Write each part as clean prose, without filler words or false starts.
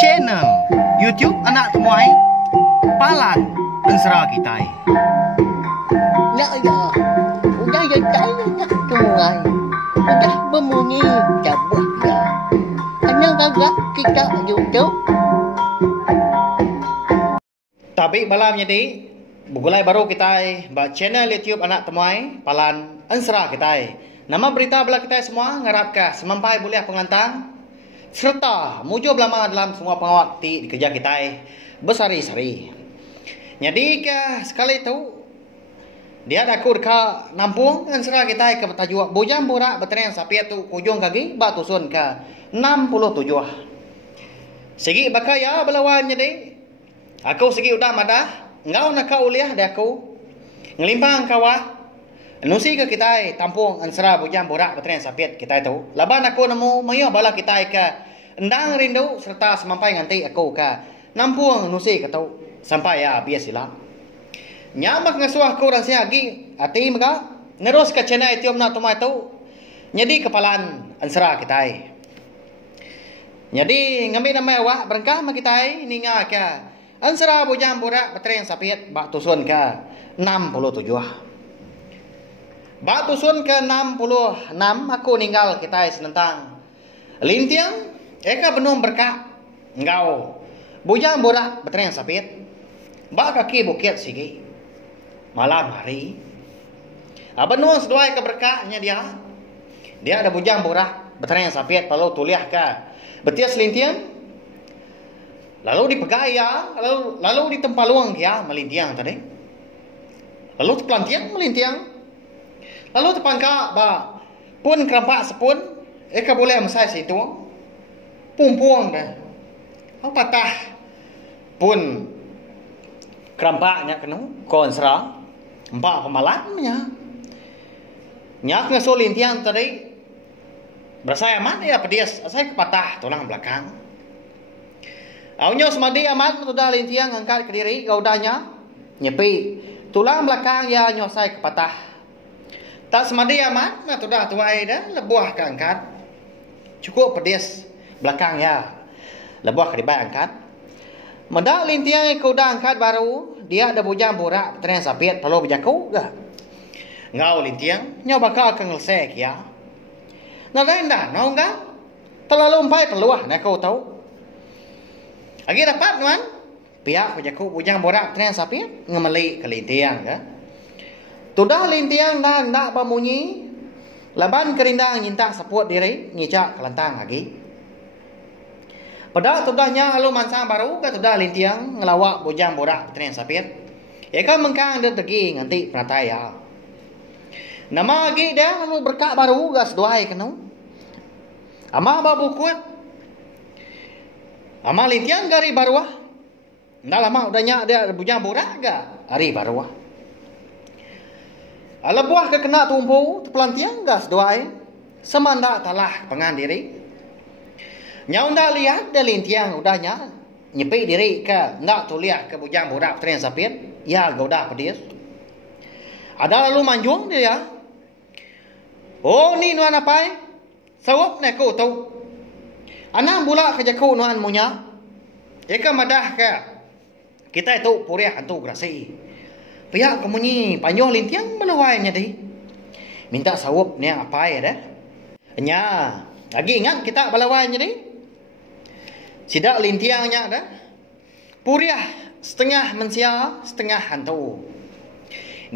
channel YouTube Anak Temuai Palan Ensera Kitai. Nak ya, udah ya saya nak tungai, udah berbunyi cabut ya. Kenang agak kita YouTube. Tapi malam jadi bugulai baru kita ba channel YouTube Anak Temuai Palan Ensera Kitai. Nama berita bela kita semua ngarapkah semampai boleh pengelantang serta mujo belama dalam semua pengawak di kerja kita besari-sari. Jadi ke sekali itu dia ada kur ke nampung Ensera kita ke tajuk bujang borak beteren sapi tu ujung kaki batusun ke 67. Segi bakaya belawan jadi aku segi udah madah ngau nak kau uliah dah aku ngelimpang kawah nusi ke kita tampung Ensera bujang borak beteren sapi kita itu laban aku nemu mayo bala kita ke endang rindu serta semampai nganti aku ke nampung nusi ke tu sampai ya bias sila nyamak ngasuh aku rahasia lagi ati maka nerus ke channel itu nak tumai tu jadi kepalan Ensera kita jadi ngambil nama awak berengkah mak kita ninga ke Ensera bujang borak beteren sapi bak tusun ke 67. Bak tusun ke 66 aku ninggal kita senentang lintiang eka benung berkak engkau bujang borak beteren sapi bak kaki bukit sigi malam hari benung seduai ke berkaknya dia ada bujang borak beteren sapi lalu tuliah ke betias lintiang lalu dipegaya lalu ditempaluang dia melintiang tadi lalu tepelantiang melintiang lalu tepangka ba pun kerampak sepun eka boleh mesai situ pumpuang dah patah pun kerampaknya kenu konsra empat pemalannya nyak ngaso lintiang tadi berasai aman ya pedias saya kepatah tulang belakang aunyo semadi aman sudah lintiang angkat ke diri gaudanya nyepi tulang belakang ya nyosai kepatah tak semadi aman nah sudah tuai dah lebuah ke angkat cukup pedias belakang ya lebuah ke dibai angkat mendak lintiang ke udah angkat baru dia ada bujang borak beteren sapi perlu berjaku ke ngau lintiang nyo bakal ke ngelesek ya nah lain dah no enggak terlalu empai peluah nak kau tahu lagi dapat tuan pihak berjaku bujang borak beteren sapi ngemeli ke lintiang ke sudah lintiang dah nak berbunyi laban kerindang nyintak seput diri ngicak kelentang lagi pada tudahnya alu mansang baru ke tudah lintiang ngelawak bujang borak beteren sapi eka mengkang dia tegi nganti prataya nama lagi dia lalu berkak baru gas doai kenu ama babukut ama lintiang gari baruah ndak lama udahnya dia bujang borak ga hari baruah ala buah ke kena tumpu tepelantiang gas doai semanda talah pengan diri nyau ndak lihat dia lintiang udahnya nyepi diri ke ndak tuliah ke bujang borak beteren sapi ya gauda pedis ada lalu manjung dia oh ni nuan apai sawap nak ku tau anak bula ke jaku nuan munya eka madah ke kita itu puriah antu grasi pihak kemunyi panjang lintiang melawainya di minta sawap ni apai dah nya lagi ingat kita balawainya di sidak lintiangnya dah puriah setengah mensia setengah hantu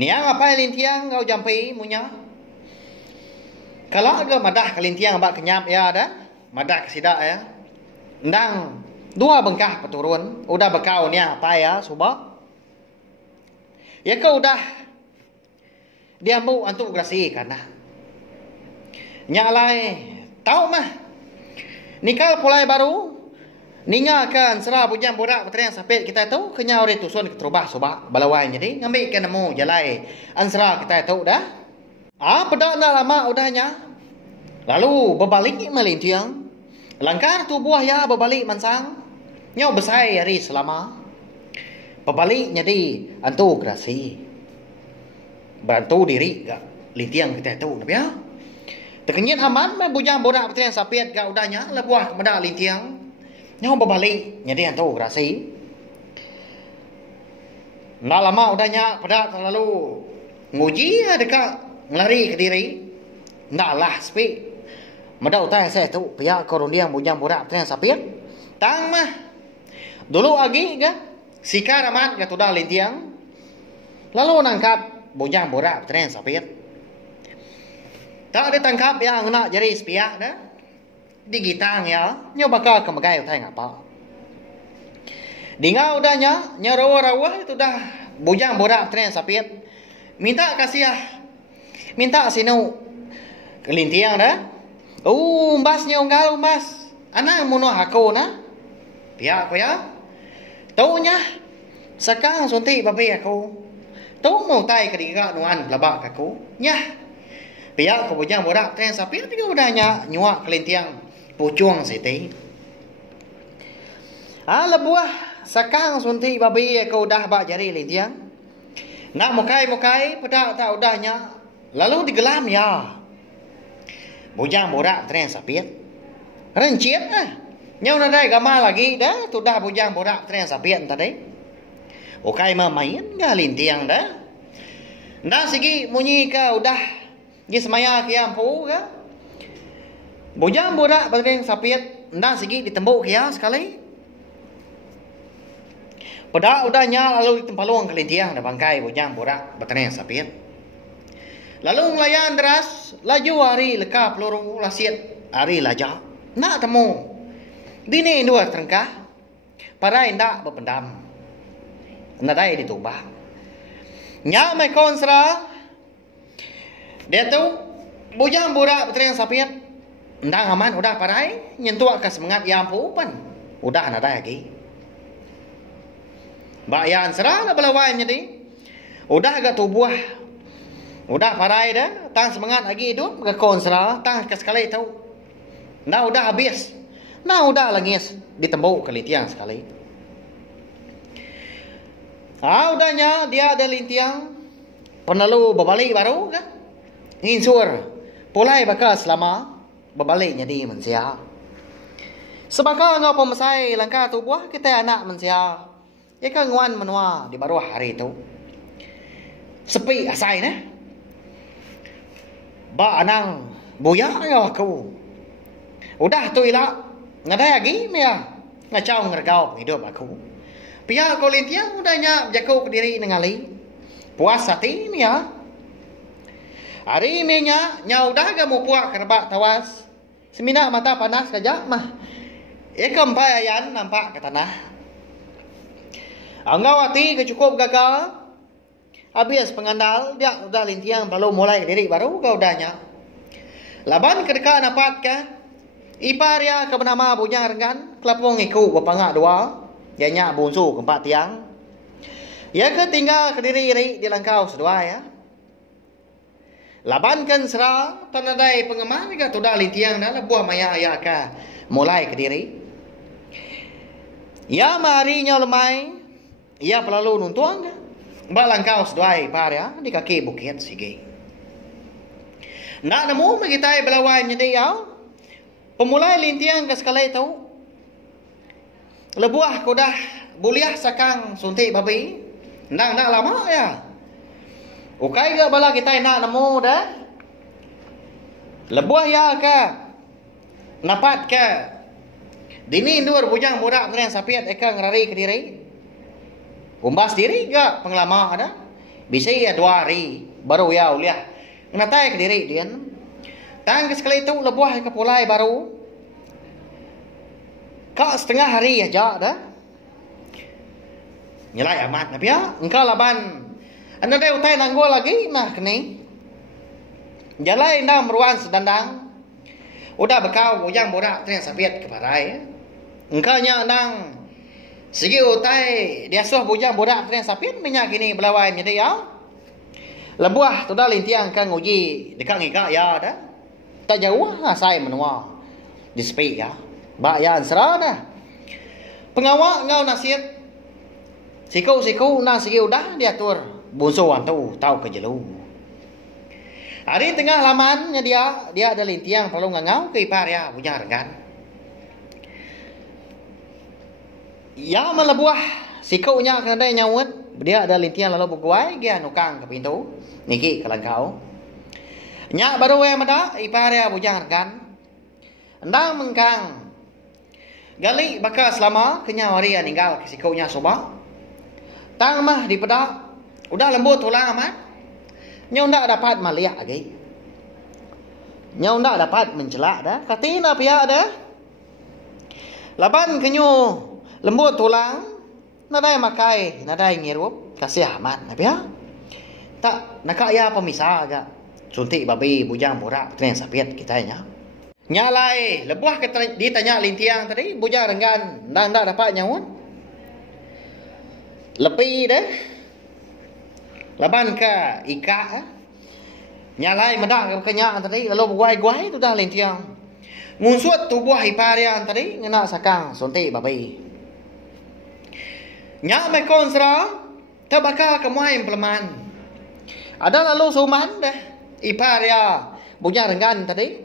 niang apai lintiang kau jampai munya kalau agak madah ke lintiang bak kenyap ya dah madah ke sidak ya ndang dua bengkah peturun udah bekau ni apa ya subak ya kau udah dia mau antuk grasi karena nyalai tahu mah nikal pulai baru ninga kan Ensera bujang borak beteren sapit kita tahu kenya ore tusun keterubah subak balawai jadi ngambil ke nemu jalai Ensera kita tahu dah pedak dah lama udahnya lalu berbalik melintiang langkar tu buah ya berbalik mansang nyau besai hari selama berbalik jadi antu grasi bantu diri gak lintiang kita tahu ya Terkenyit aman bujang borak betren sapiat ga udahnya lebuah kepada lintiang. Nyaw berbalik jadi antu gerasi. Nggak lama udahnya pada terlalu nguji dekat ngelari ke diri. Nggak lah sepi. Medau tay saya tu pihak korundiang bujang borak tren sapir. Tang mah. Dulu agi ga sikar amat ga tudah lintiang. Lalu nangkap bujang borak tren sapir. Tak ditangkap yang nak jadi sepiak dah. Digitang ya, nyo bakal kemagai utai ngapa. Dingau udahnya, nyo rawa-rawa itu dah bujang borak tren sapir. Minta kasih minta sinu kelintiang dah. Umbas nyo unggal umbas. Anak muno hako na. Pihak ko ya. Taunya sakang sunti babi ako. Tau mau tay kadiga nuan labak ako. Nyah. Pihak ko bujang borak tren sapir tiga udahnya nyuak kelintiang pucuang siti. Lebuah sakang sunti babi ako dah bak jari lintiang. Nak mukai-mukai pedak tak udahnya. Lalu digelam ya. Bujang borak tren sapir. Rencit lah. Nyau nadai gama lagi dah. Tu dah bujang borak tren sapir tadi. Ukai main gak lintiang dah. Dah segi munyi ka udah. Gi semaya kia ampu ka. Bujang borak tren sapir. Dah segi ditembuk kia sekali. Pedak udahnya lalu ditempalung ke lintiang dah bangkai bujang borak tren sapir. Lalu ngelayan deras, laju hari leka peluru lasiat hari lajak. Nak temu. Dini dua terengkah. Parai ndak berpendam. Nadai ditubah. Nyak mai konsra. Dia tu bujang borak tren sapir. Ndak aman udah parai nyentuak ke semangat yang pupan. Udah nadai lagi. Bayan serah lah belawan jadi. Udah agak tubuh. Udah parai dah, tang semangat lagi hidup ke konsra, tang ke sekali tahu. Nah udah habis. Nah udah langis ditembuk ke lintiang sekali. Udahnya dia ada lintiang. Penalu berbalik baru kan? Insur. Pulai bakal selama berbaliknya di mensia. Sebakal ngau pemesai langkah tubuh kita anak mensia. Ia nguan menua di baru hari itu. Sepi asai nah. Ba anang buya ya aku. Udah tu ila ngadai lagi mea. Ngacau ngergau hidup aku. Pihak ko lintiang udahnya jago ke diri ningali. Puas hati mea. Hari menya nya udah ga mau puak kerbak tawas. Semina mata panas saja mah. Ekam payayan nampak ke tanah. Anggau hati kecukup gagal. Habis pengandal, dia udah lintiang baru mulai diri baru kau udahnya. Laban kedeka napat ke? Ipar ya ke bernama bujang renggan, kelapung iku bapangak dua, janya bunsu keempat tiang. Ya ke tinggal ke diri di langkau sedua ya. Laban kan serah tanadai pengeman juga tu dah lintiang dah buah maya ya ke mulai ke diri. Ya marinya lemai, ia perlu nuntuang ke? Balang kau seduai par ya di kaki bukit sige. Nak nemu magitai belawan jadi ya. Pemulai lintiang ke sekali tahu. Lebuah ko dah buliah sakang suntik babi. Nak lama ya. Ukai ga bala kita nak nemu dah. Lebuah ya ke. Napat ke. Dini dua bujang borak tren sapiat eka ngerari ke diri. Umbas diri juga pengelama ada. Bisa ya 2 hari baru ya uliah. Ngatai ke diri dia. Tang sekali itu lebuah ke pulai baru. Kak setengah hari aja dah. Nyelai amat nabi ya. Engkau laban. Anda dah utai nanggul lagi mah kini. Jalai dah meruan sedandang. Udah bekau bujang borak tren sapiat ke parai. Engkau nya nang segi utai dia suah bujang borak tren sapit minyak ini belawai jadi ya. Lebuah tu dah lintiang kan uji dekat ngika ya dah. Tak jauh asai menua di sepi ya. Bak ya serah dah. Pengawak ngau nasihat. Siku nang segi udah diatur bunsuan tu tahu ke jelu. Hari tengah lamannya dia ada lintiang perlu ngau ke ipar ya bujang renggan. Ya melebuah sikaunya kena ada nyawut. Dia ada lintian lalu berguai dia nukang ke pintu. Niki kalangkau. Nya baru mada iparea bujang kan. Endang mengkang. Gali baka selama kenya waria ninggal ke sikaunya soba. Tang mah di pedak. Udah lembut tulang amat. Nya ndak dapat maliak lagi. Nya ndak dapat mencelak dah. Katina pihak dah. Laban kenyu lembut tulang. Nadai makai, nadai ngirup. Kasih amat. Napia. Tak nakaya pemisah agak. Suntik babi bujang borak tren sapiat kita nya. Nyalai lebuah ditanya lintiang tadi bujang renggan ndang ndak dapat nyawut. Lepi dah. Laban ke ika nyalai medak ke kenyak tadi lalu berguai-guai tu dah lintiang. Ngunsut tubuh iparian tadi ngena sakang suntik babi. Nyak mekon sera terbakar kemuai impleman. Ada lalu suman dah iparia bujang renggan tadi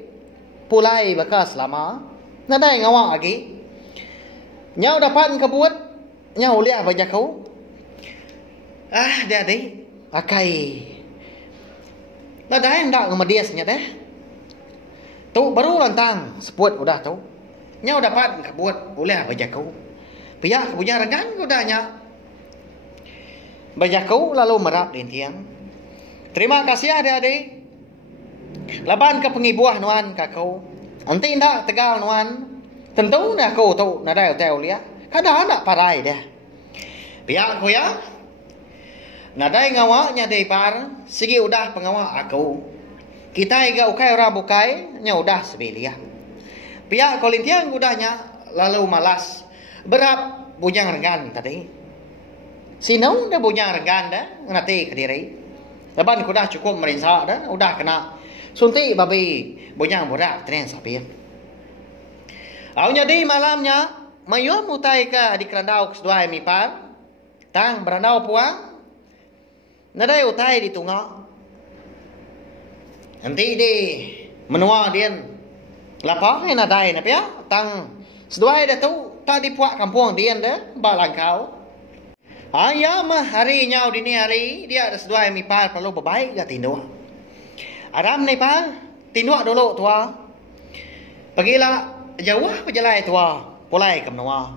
pulai bakal selama nadai ngawak lagi. Nyau dapat kebuat nyau lihat baca kau. Dia adik pakai nadai ndak ngemediasnya deh. Tu baru lantang seput udah tu. Nyau dapat kebuat boleh baca kau. Pihak bujang renggan udahnya. Baca kau lalu merap lintiang. Terima kasih adik-adik. Laban ke pengibuah nuan kakau. Nanti ndak tegal nuan. Tentu dah kau tu nadai hotel lihat. Kadang ndak parai dah. Pihak ku ya. Nadai ngawaknya deipar. Sigi udah pengawak aku. Kita iga ukai ora bukai. Nya udah sebelia. Pihak kolintiang udahnya. Lalu malas. Berap bujang renggan tadi. Sinau dah bujang renggan dah. Nanti ke diri. Laban ku dah cukup merinsak dah. Udah kena suntik babi bujang borak tren sapiat. Awnya di malamnya mayum utai ke di kerandau kesedua mipar. Tang berandau puang. Nadai utai di tungak. Nanti di menua dia. Lapar ni nadai na pia. Tang sedua dah tu tak di puak kampung dia dah balangkau. Ayam hari nyau dini hari dia ada sedua mipar perlu berbaik ke tindu. Aram ni pa, tinduak dulu tua. Pagilah jauh perjalai tua, pulai ke menua.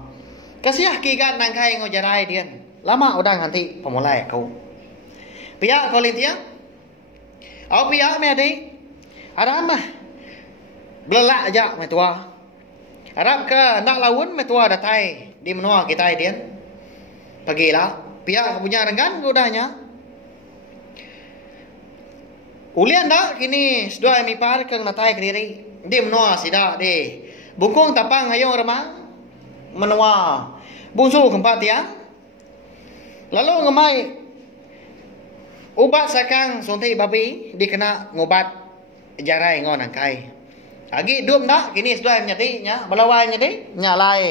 Kasih kigat nangkai ngojarai dia. Lama udah nanti pemulai kau. Pihak kau lintiang. Au pihak me adik. Aram mah. Belak aja me tua. Arab ke nak lawan me tua datai di menua kita dia. Pagilah pihak punya renggan udahnya. Ulian dak kini sedua mipar keng natai ke diri. Di menua sida di. Bungkung tapang ayong remang. Menua. Bungsu keempat tiang. Lalu ngemai. Ubat sakang suntik babi. Dikena ngubat jarai ngon angkai. Agi dum dak kini sedua nyati nya. Balawai nyati. Nyalai.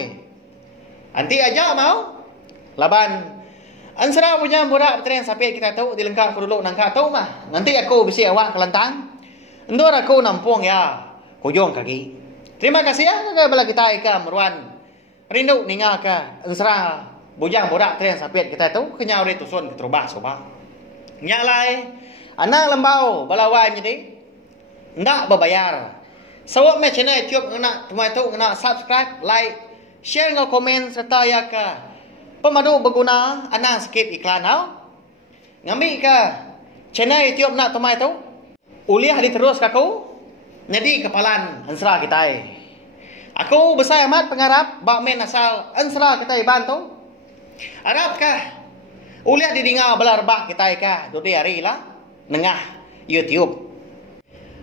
Anti aja mau. Laban. Ansara punya budak bertren sampai kita tahu dilengkap aku dulu nangka tahu mah. Nanti aku bisi awak kelantang. Endor aku nampung ya. Kujong kaki. Terima kasih ya kepada kita ika meruan. Rindu ningal ka ansara bujang budak tren sampai kita tahu kenyau ri tusun ketrubah soba. Nyalai anak lembau balawai jadi ndak berbayar. Sawak me channel YouTube ngena tumai tahu ngena subscribe, like, share ngau komen serta ya ka pemadu berguna anang skip iklan tau. Ngambil ke channel YouTube nak tomai tu. Uliah diterus kaku. Jadi kepalan ansra kita. Aku besar amat pengarap bak men asal ansra kita bantu. Arab kah? Uliah didinga belar bak kita ka. Dudi hari lah nengah YouTube.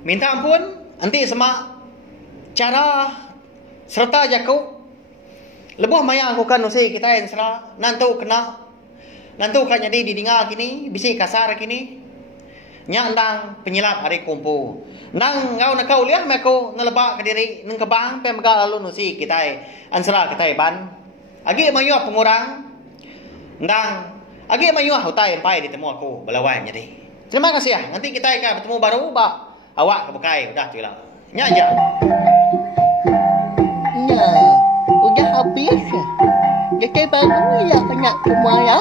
Minta ampun nanti semak cara serta jaku. Lebuh maya aku kan usi kita yang serah. Nantu kena. Nantu kan jadi didinga kini. Bisi kasar kini. Nyandang penyilap hari kumpu. Nang ngau nak kau lihat mereka ngelebak ke diri. Neng kebang pemega lalu usi kita. Ansara kita ban. Agi mayu pengurang. Ndang. Agi mayu hutai empai ditemu aku. Belawai jadi. Terima kasih ya. Nanti kita akan bertemu baru. Bak. Awak kebekai. Udah tu lah. Nyanja. Nah. Udah habis. Jadi baru ya nak semua ya.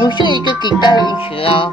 Nusa itu kita insya